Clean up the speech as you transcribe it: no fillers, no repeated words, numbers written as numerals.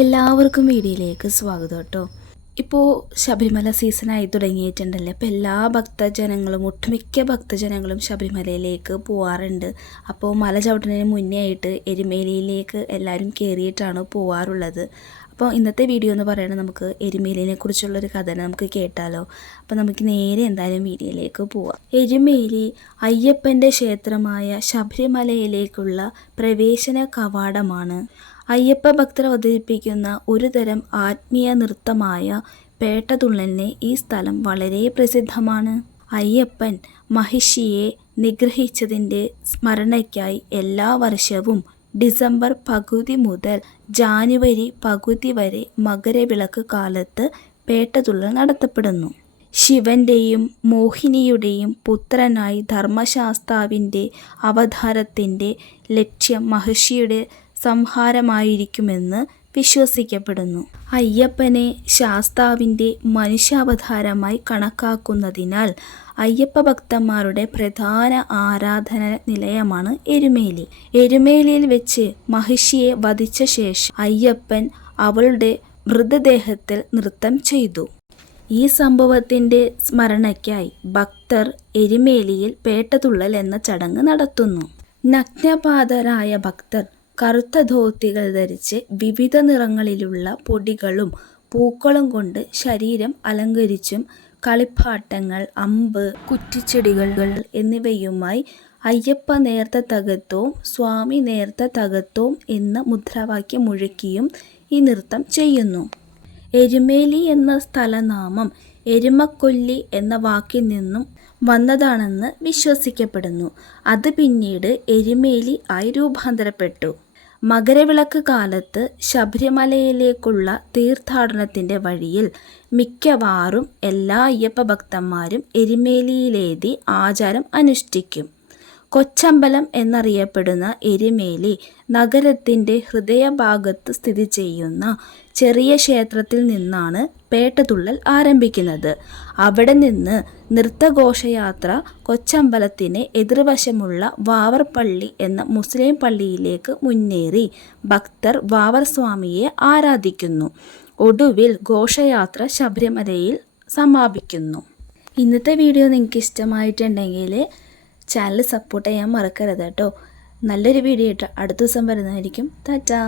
എല്ലാവർക്കും വീഡിയോയിലേക്ക് സ്വാഗതം കേട്ടോ. ഇപ്പോൾ ശബരിമല സീസണായി തുടങ്ങിയിട്ടുണ്ടല്ലോ. അപ്പോൾ എല്ലാ ഭക്തജനങ്ങളും ഒട്ടുമിക്ക ഭക്തജനങ്ങളും ശബരിമലയിലേക്ക് പോവാറുണ്ട്. അപ്പോൾ മല ചവിട്ടുന്നതിന് മുന്നേ ആയിട്ട് എരുമേലിയിലേക്ക് എല്ലാവരും കയറിയിട്ടാണ് പോവാറുള്ളത്. അപ്പോൾ ഇന്നത്തെ വീഡിയോ എന്ന് പറയുന്നത് നമുക്ക് എരുമേലിനെ കുറിച്ചുള്ളൊരു കഥ നമുക്ക് കേട്ടാലോ. അപ്പോൾ നമുക്ക് നേരെ എന്തായാലും വീഡിയോയിലേക്ക് പോവാം. എരുമേലി അയ്യപ്പൻ്റെ ക്ഷേത്രമായ ശബരിമലയിലേക്കുള്ള പ്രവേശന കവാടമാണ്. അയ്യപ്പ ഭക്തർ അവതരിപ്പിക്കുന്ന ഒരു തരം ആത്മീയ നൃത്തമായ പേട്ടതുള്ളലിന് ഈ സ്ഥലം വളരെ പ്രസിദ്ധമാണ്. അയ്യപ്പൻ മഹിഷിയെ നിഗ്രഹിച്ചതിൻ്റെ സ്മരണയ്ക്കായി എല്ലാ വർഷവും ഡിസംബർ പകുതി മുതൽ ജാനുവരി പകുതി വരെ മകരവിളക്ക് കാലത്ത് പേട്ടതുള്ളൽ നടത്തപ്പെടുന്നു. ശിവന്റെയും മോഹിനിയുടെയും പുത്രനായി ധർമ്മശാസ്താവിൻ്റെ അവതാരത്തിൻ്റെ ലക്ഷ്യം മഹിഷിയുടെ സംഹാരമായിരിക്കുമെന്ന് വിശ്വസിക്കപ്പെടുന്നു. അയ്യപ്പനെ ശാസ്താവിൻ്റെ മനുഷ്യാവതാരമായി കണക്കാക്കുന്നതിനാൽ അയ്യപ്പ ഭക്തന്മാരുടെ പ്രധാന ആരാധന നിലയമാണ് എരുമേലി. എരുമേലിയിൽ വെച്ച് മഹിഷിയെ വധിച്ച ശേഷം അയ്യപ്പൻ അവളുടെ മൃതദേഹത്തിൽ നൃത്തം ചെയ്തു. ഈ സംഭവത്തിൻ്റെ സ്മരണയ്ക്കായി ഭക്തർ എരുമേലിയിൽ പേട്ടതുള്ളൽ എന്ന ചടങ്ങ് നടത്തുന്നു. നഗ്നപാതരായ ഭക്തർ കറുത്ത ധോത്തികൾ ധരിച്ച് വിവിധ നിറങ്ങളിലുള്ള പൊടികളും പൂക്കളും കൊണ്ട് ശരീരം അലങ്കരിച്ചും കളിപ്പാട്ടങ്ങൾ, അമ്പ്, കുറ്റിച്ചെടികൾ എന്നിവയുമായി അയ്യപ്പ നേർത്ത തകത്തോം സ്വാമി നേർത്ത തകത്തോം എന്ന മുദ്രാവാക്യം മുഴക്കിയും ഈ നൃത്തം ചെയ്യുന്നു. എരുമേലി എന്ന സ്ഥലനാമം എരുമക്കൊല്ലി എന്ന വാക്കിൽ നിന്നും വന്നതാണെന്ന് വിശ്വസിക്കപ്പെടുന്നു. അത് പിന്നീട് എരുമേലി ആയി രൂപാന്തരപ്പെട്ടു. മകരവിളക്ക് കാലത്ത് ശബരിമലയിലേക്കുള്ള തീർത്ഥാടനത്തിൻ്റെ വഴിയിൽ മിക്കവാറും എല്ലാ അയ്യപ്പ ഭക്തന്മാരും എരുമേലിയിലെത്തി ആചാരം അനുഷ്ഠിക്കും. കൊച്ചമ്പലം എന്നറിയപ്പെടുന്ന എരുമേലി നഗരത്തിൻ്റെ ഹൃദയഭാഗത്ത് സ്ഥിതി ചെയ്യുന്ന ചെറിയ ക്ഷേത്രത്തിൽ നിന്നാണ് പേട്ടതുള്ളൽ ആരംഭിക്കുന്നത്. അവിടെ നിന്ന് നൃത്തഘോഷയാത്ര കൊച്ചമ്പലത്തിന് എതിർവശമുള്ള വാവർ പള്ളി എന്ന മുസ്ലിം പള്ളിയിലേക്ക് മുന്നേറി ഭക്തർ വാവർ സ്വാമിയെ ആരാധിക്കുന്നു. ഒടുവിൽ ഘോഷയാത്ര ശബരിമലയിൽ സമാപിക്കുന്നു. ഇന്നത്തെ വീഡിയോ നിങ്ങൾക്ക് ഇഷ്ടമായിട്ടുണ്ടെങ്കിൽ ചാനൽ സപ്പോർട്ട് ചെയ്യാൻ മറക്കരുത് കേട്ടോ. നല്ലൊരു വീഡിയോ ആയിട്ട് അടുത്ത ദിവസം വരുന്നതായിരിക്കും. ടാറ്റാ.